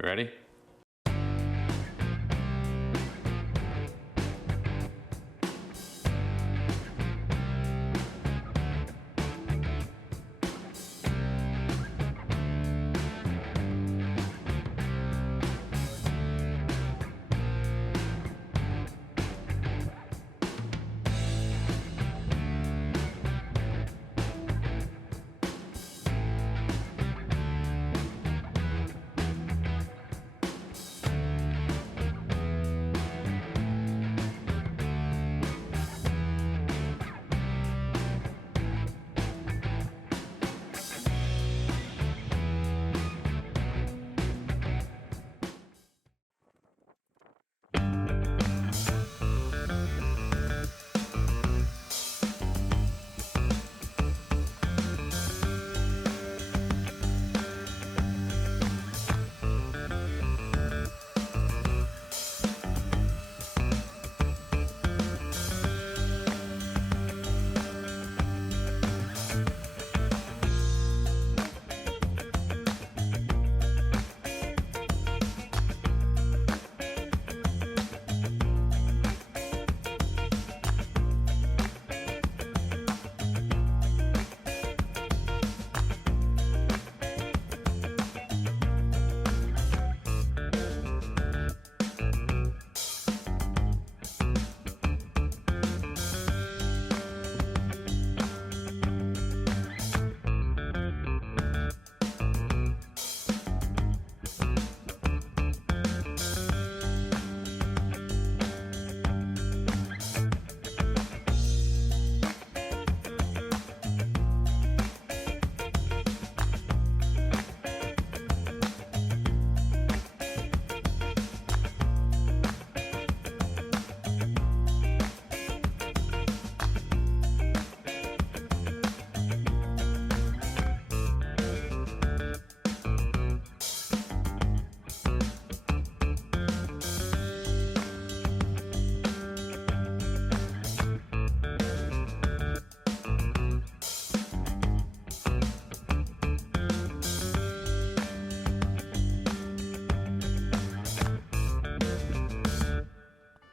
Ready?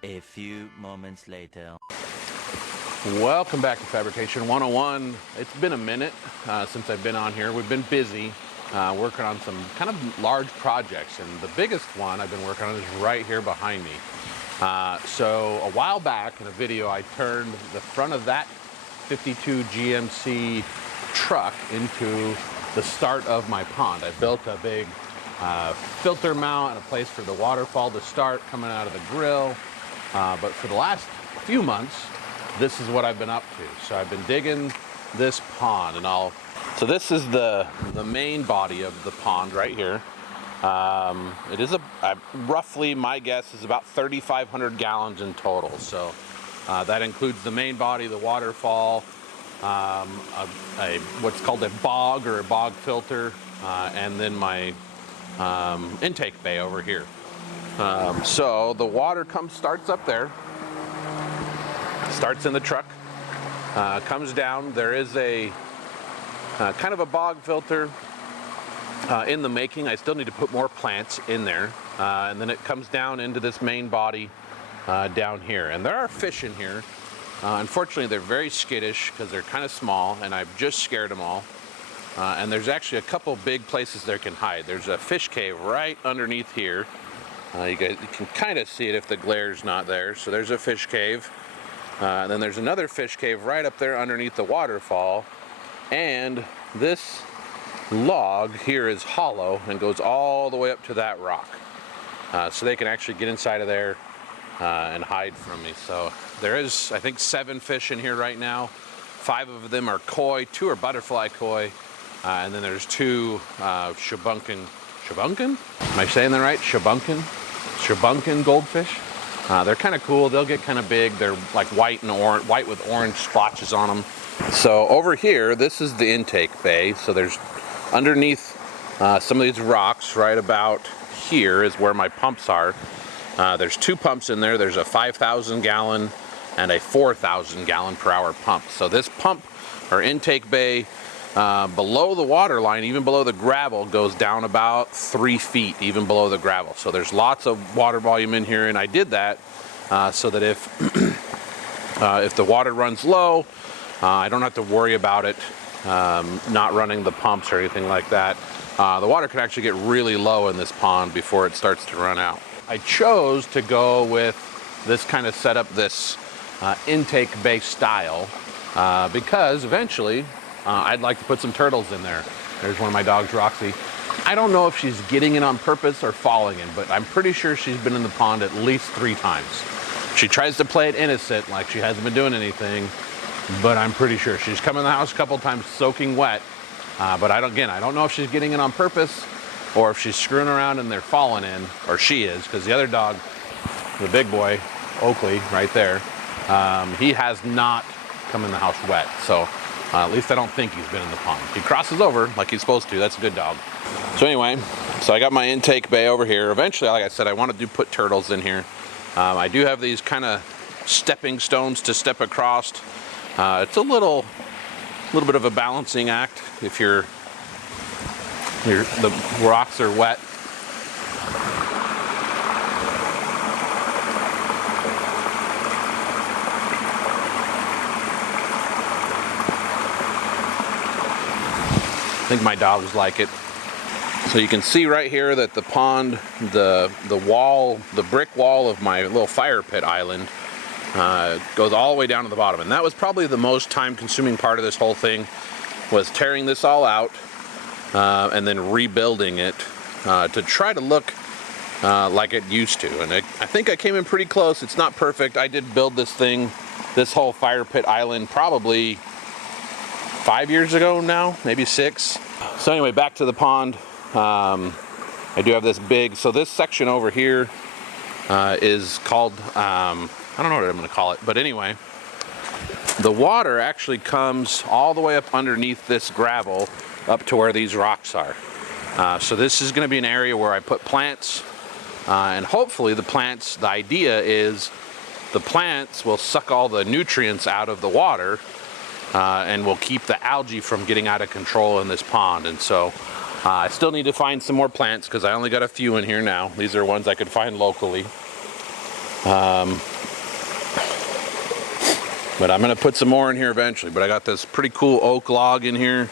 A few moments later. Welcome back to Fabrication 101. It's been a minute since I've been on here. We've been busy working on some kind of large projects, and the biggest one I've been working on is right here behind me. So a while back in a video, I turned the front of that 52 GMC truck into the start of my pond. I built a big filter mount and a place for the waterfall to start coming out of the grill. But for the last few months, this is what I've been up to. So I've been digging this pond, and so this is the main body of the pond right here. It is roughly, my guess is about 3,500 gallons in total. So that includes the main body, the waterfall, what's called a bog or a bog filter, and then my intake bay over here. So the water starts up there, starts in the truck, comes down. There is a kind of a bog filter in the making. I still need to put more plants in there, and then it comes down into this main body down here. And there are fish in here. Unfortunately, they're very skittish because they're kind of small, and I've just scared them all. And there's actually a couple big places they can hide. There's a fish cave right underneath here. You can kind of see it if the glare's not there. So there's a fish cave. And then there's another fish cave right up there underneath the waterfall. And this log here is hollow and goes all the way up to that rock. So they can actually get inside of there and hide from me. So there is, I think, 7 fish in here right now. 5 of them are koi, 2 are butterfly koi, and then there's 2 shabunkin. Shabunkin? Am I saying that right? Shabunkin? Shabunkin goldfish. They're kind of cool. They'll get kind of big. They're like white and orange, white with orange splotches on them. So over here, this is the intake bay. So there's underneath some of these rocks right about here is where my pumps are. There's 2 pumps in there. There's a 5,000 gallon and a 4,000 gallon per hour pump. So this pump or intake bay below the water line, even below the gravel, goes down about 3 feet, even below the gravel. So there's lots of water volume in here, and I did that so that if the water runs low, I don't have to worry about it not running the pumps or anything like that. The water can actually get really low in this pond before it starts to run out. I chose to go with this kind of setup, this intake-based style, because eventually I'd like to put some turtles in there. There's one of my dogs, Roxy. I don't know if she's getting in on purpose or falling in, but I'm pretty sure she's been in the pond at least 3 times. She tries to play it innocent, like she hasn't been doing anything, but I'm pretty sure she's come in the house a couple times soaking wet. But I don't know if she's getting in on purpose or if she's screwing around and they're falling in, or she is, because the other dog, the big boy, Oakley, right there, he has not come in the house wet. So at least I don't think he's been in the pond. He crosses over like he's supposed to. That's a good dog. So anyway, so I got my intake bay over here. Eventually, like I said, I wanted to put turtles in here. I do have these kind of stepping stones to step across. It's a little bit of a balancing act if the rocks are wet. I think my dogs like it. So you can see right here that the pond, the wall, the brick wall of my little fire pit island goes all the way down to the bottom. And that was probably the most time-consuming part of this whole thing, was tearing this all out and then rebuilding it to try to look like it used to. And I think I came in pretty close. It's not perfect. I did build this thing, this whole fire pit island, probably 5 years ago now, maybe 6. So anyway, back to the pond. I do have this big, so this section over here is called, I don't know what I'm going to call it, but anyway, the water actually comes all the way up underneath this gravel up to where these rocks are. So this is going to be an area where I put plants, and hopefully the idea is the plants will suck all the nutrients out of the water and will keep the algae from getting out of control in this pond. And so I still need to find some more plants because I only got a few in here now. These are ones I could find locally. But I'm going to put some more in here eventually. But I got this pretty cool oak log in here.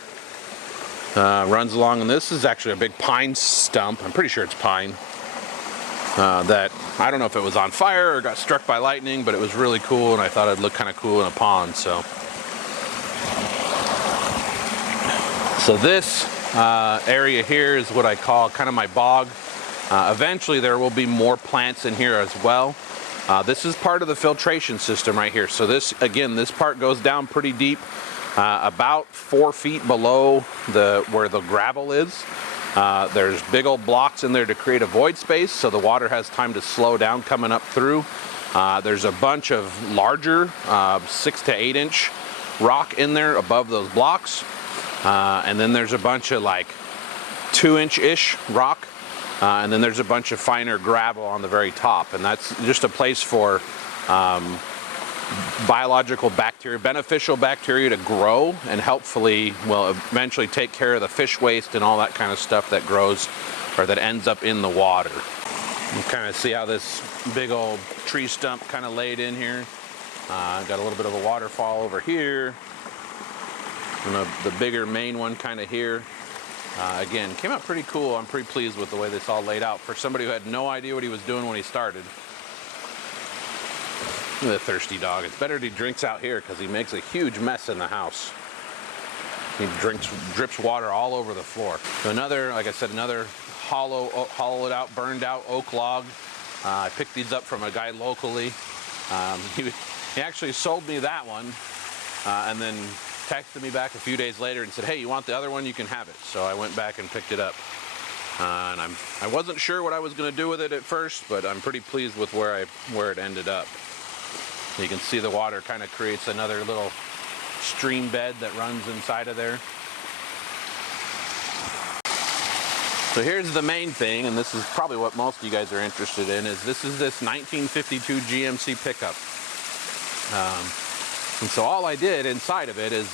Runs along, and this is actually a big pine stump. I'm pretty sure it's pine. That, I don't know if it was on fire or got struck by lightning, but it was really cool, and I thought it'd look kind of cool in a pond. So this area here is what I call kind of my bog. Eventually there will be more plants in here as well. This is part of the filtration system right here. So this, again, this part goes down pretty deep, about 4 feet below where the gravel is. There's big old blocks in there to create a void space so the water has time to slow down coming up through. There's a bunch of larger 6 to 8 inch rock in there above those blocks. And then there's a bunch of like 2-inch-ish rock, and then there's a bunch of finer gravel on the very top, and that's just a place for biological bacteria, beneficial bacteria to grow and helpfully will eventually take care of the fish waste and all that kind of stuff that grows or that ends up in the water. You kind of see how this big old tree stump kind of laid in here. Got a little bit of a waterfall over here. And the bigger main one kind of here. Again, came out pretty cool. I'm pretty pleased with the way this all laid out for somebody who had no idea what he was doing when he started. Look at the thirsty dog. It's better he drinks out here because he makes a huge mess in the house. He drips water all over the floor. So another, like I said, another hollowed out, burned out oak log. I picked these up from a guy locally. He actually sold me that one and then texted me back a few days later and said, hey, you want the other one? You can have it. So I went back and picked it up. And I wasn't sure what I was going to do with it at first, but I'm pretty pleased with where it ended up. You can see the water kind of creates another little stream bed that runs inside of there. So here's the main thing, and this is probably what most of you guys are interested in, is this 1952 GMC pickup. And so all I did inside of it is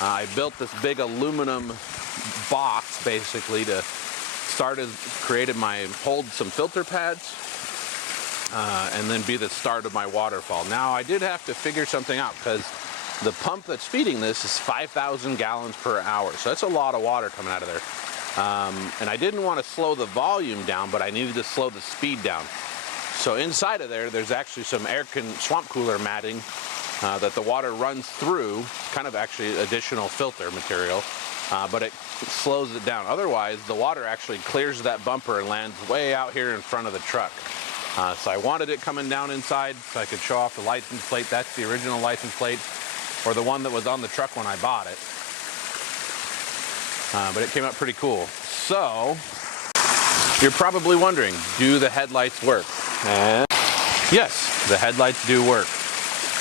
I built this big aluminum box basically to hold some filter pads and then be the start of my waterfall. Now I did have to figure something out because the pump that's feeding this is 5,000 gallons per hour. So that's a lot of water coming out of there. And I didn't want to slow the volume down, but I needed to slow the speed down. So inside of there's actually some swamp cooler matting that the water runs through, kind of actually additional filter material, but it slows it down. Otherwise, the water actually clears that bumper and lands way out here in front of the truck. So I wanted it coming down inside so I could show off the license plate. That's the original license plate, or the one that was on the truck when I bought it. But it came out pretty cool. So, you're probably wondering, do the headlights work? And yes, the headlights do work.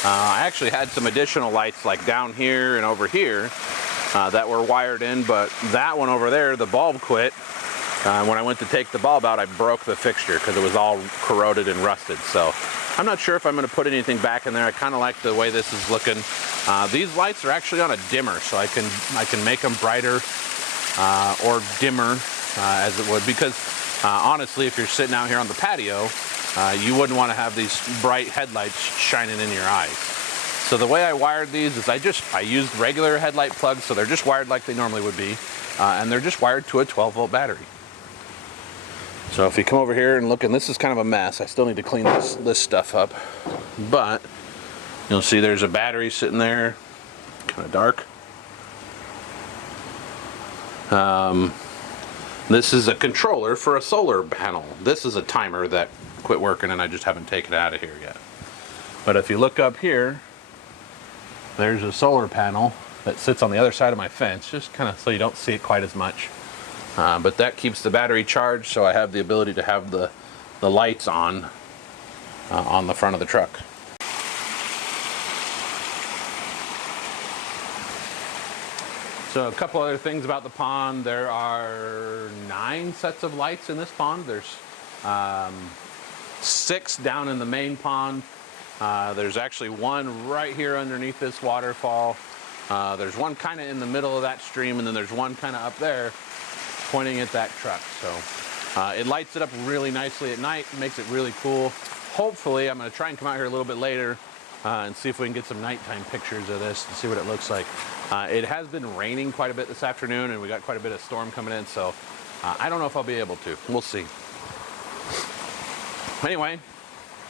I actually had some additional lights like down here and over here that were wired in, but that one over there, the bulb quit. When I went to take the bulb out, I broke the fixture because it was all corroded and rusted. So I'm not sure if I'm going to put anything back in there. I kind of like the way this is looking. These lights are actually on a dimmer, so I can make them brighter or dimmer as it would, because honestly, if you're sitting out here on the patio, you wouldn't want to have these bright headlights shining in your eyes. So the way I wired these is I used regular headlight plugs, so they're just wired like they normally would be, and they're just wired to a 12-volt battery. So if you come over here and look, and this is kind of a mess, I still need to clean this stuff up, but you'll see there's a battery sitting there, kind of dark. This is a controller for a solar panel. This is a timer that quit working and I just haven't taken it out of here yet. But if you look up here, there's a solar panel that sits on the other side of my fence, just kind of so you don't see it quite as much. But that keeps the battery charged, so I have the ability to have the lights on the front of the truck. So a couple other things about the pond. There are 9 sets of lights in this pond. There's 6 down in the main pond. There's actually 1 right here underneath this waterfall. There's 1 kind of in the middle of that stream, and then there's 1 kind of up there pointing at that truck. So it lights it up really nicely at night, makes it really cool. Hopefully, I'm going to try and come out here a little bit later and see if we can get some nighttime pictures of this and see what it looks like. It has been raining quite a bit this afternoon, and we got quite a bit of storm coming in, so I don't know if I'll be able to. We'll see. Anyway,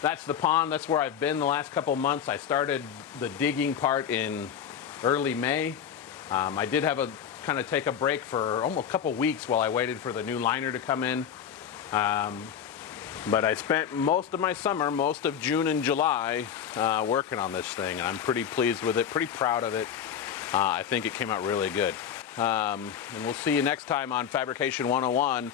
that's the pond. That's where I've been the last couple of months. I started the digging part in early May. I did have kind of take a break for almost a couple weeks while I waited for the new liner to come in. But I spent most of my summer, most of June and July, working on this thing, and I'm pretty pleased with it, pretty proud of it. I think it came out really good. And we'll see you next time on Fabrication 101.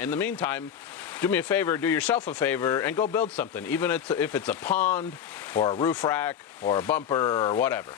In the meantime, do me a favor, do yourself a favor, and go build something, even if it's a pond or a roof rack or a bumper or whatever.